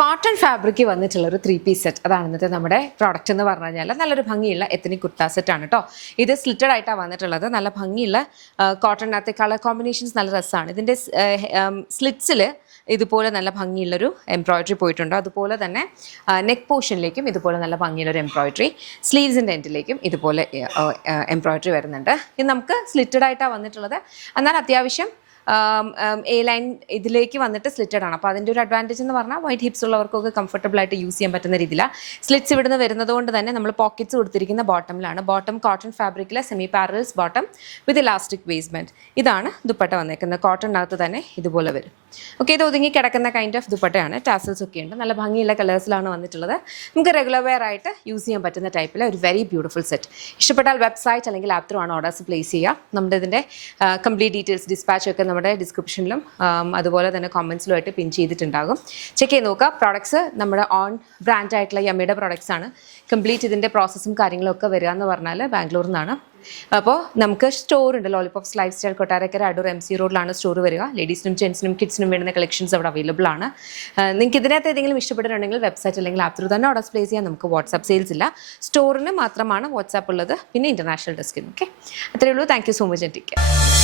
Cotton fabric വന്നിട്ടുള്ള ഒരു 3-piece set അതാണ് ഇന്നത്തെ നമ്മുടെ പ്രോഡക്റ്റ് എന്ന് പറഞ്ഞു കഴിഞ്ഞാൽ നല്ലൊരു ഭംഗിയുള്ള എത്തനിക് കുർത്ത സെറ്റ് ആണ് കേട്ടോ. ഇത് സ്ലിറ്റഡ് ആയിട്ടാണ് വന്നിട്ടുള്ളത്. നല്ല ഭംഗിയുള്ള കോട്ടണിനകത്തെ കളർ കോമ്പിനേഷൻസ് നല്ല രസമാണ്. ഇതിൻ്റെ സ്ലിറ്റ്സിൽ ഇതുപോലെ നല്ല ഭംഗിയുള്ളൊരു എംബ്രോയിഡറി പോയിട്ടുണ്ട്. അതുപോലെ തന്നെ നെക്ക് പോർഷനിലേക്കും ഇതുപോലെ നല്ല ഭംഗിയുള്ളൊരു എംബ്രോയിഡറി, സ്ലീവ്സിൻ്റെ എൻഡിലേക്കും ഇതുപോലെ എംബ്രോയിഡറി വരുന്നുണ്ട്. ഇത് നമുക്ക് സ്ലിറ്റഡ് ആയിട്ടാണ് വന്നിട്ടുള്ളത്. എന്നാൽ അത്യാവശ്യം എ ലൈൻ ഇതിലേക്ക് വന്നിട്ട് സ്ലിറ്റഡ് ആണ്. അപ്പോൾ അതിൻ്റെ ഒരു അഡ്വാൻറ്റേജ് എന്ന് പറഞ്ഞാൽ വൈറ്റ് ഹിപ്സ് ഉള്ളവർക്കൊക്കെ കംഫർട്ടബിൾ ആയിട്ട് യൂസ് ചെയ്യാൻ പറ്റുന്ന രീതിയിലാണ് സ്ലിറ്റ്സ് ഇവിടുന്ന് വരുന്നത് കൊണ്ട് തന്നെ നമ്മൾ പോക്കറ്റ്സ് കൊടുത്തിരിക്കുന്ന ബോട്ടമിലാണ്. ബോട്ടം കോട്ടൺ ഫാബ്രിക്കിലെ semi parallels bottom with elastic വേസ്മെൻറ്റ്. ഇതാണ് ദുപ്പട്ട വന്നേക്കുന്നത്. കോട്ടണിനകത്ത് തന്നെ ഇതുപോലെ വരും. ഓക്കെ, ഇത് ഒതുങ്ങി കിടക്കുന്ന കൈൻഡ് ഓഫ് ദുപ്പട്ടയാണ്. ടാസൽസ് ഒക്കെ ഉണ്ട്. നല്ല ഭംഗിയുള്ള കളേഴ്സിലാണ് വന്നിട്ടുള്ളത്. നമുക്ക് റെഗുലർ വെയർ ആയിട്ട് യൂസ് ചെയ്യാൻ പറ്റുന്ന ടൈപ്പിലെ ഒരു വെരി ബ്യൂട്ടിഫുൾ സെറ്റ്. ഇഷ്ടപ്പെട്ടാൽ വെബ്സൈറ്റ് അല്ലെങ്കിൽ ആപ്പ് ത്രൂ ആണ് ഓർഡേഴ്സ് പ്ലേസ് ചെയ്യുക. നമ്മുടെ ഇതിൻ്റെ കംപ്ലീറ്റ് ഡീറ്റെയിൽസ് ഡിസ്പാച്ച് ഒക്കെ നമ്മുടെ ഡിസ്ക്രിപ്ഷനിലും അതുപോലെ തന്നെ കമൻസിലുമായിട്ട് പിൻ ചെയ്തിട്ടുണ്ടാകും. ചെക്ക് ചെയ്ത് നോക്കുക. പ്രോഡക്ട്സ് നമ്മുടെ ഓൺ ബ്രാൻഡ് ആയിട്ടുള്ള യമ്മയുടെ പ്രോഡക്ട്സ് ആണ്. കംപ്ലീറ്റ് ഇതിൻ്റെ പ്രോസസ്സും കാര്യങ്ങളും ഒക്കെ വരിക എന്ന് പറഞ്ഞാൽ ബാംഗ്ലൂരിൽ നിന്നാണ്. അപ്പോൾ നമുക്ക് സ്റ്റോർ ഉണ്ട്. Lollipops life style Kottarakkara Adoor MC റോഡിലാണ് സ്റ്റോർ വരിക. ലേഡീസിനും ജെൻസിനും കിഡ്സിനും വേണ്ടുന്ന കളക്ഷൻസ് അവിടെ അവൈലബിൾ ആണ്. നിങ്ങൾക്ക് ഇതിനകത്ത് ഏതെങ്കിലും ഇഷ്ടപ്പെട്ടിട്ടുണ്ടെങ്കിൽ വെബ്സൈറ്റ് അല്ലെങ്കിൽ ആപ്പ് ത്രൂ തന്നെ ഓർഡർ പ്ലേസ് ചെയ്യാൻ. നമുക്ക് വാട്സാപ്പ് സെയിൽസ് ഇല്ല. സ്റ്റോറിന് മാത്രമാണ് വാട്സാപ്പ് ഉള്ളത്. പിന്നെ ഇൻ്റർനാഷണൽ ഡെസ്കിനും. ഓക്കെ, അത്രയേ ഉള്ളൂ. Thank you so much.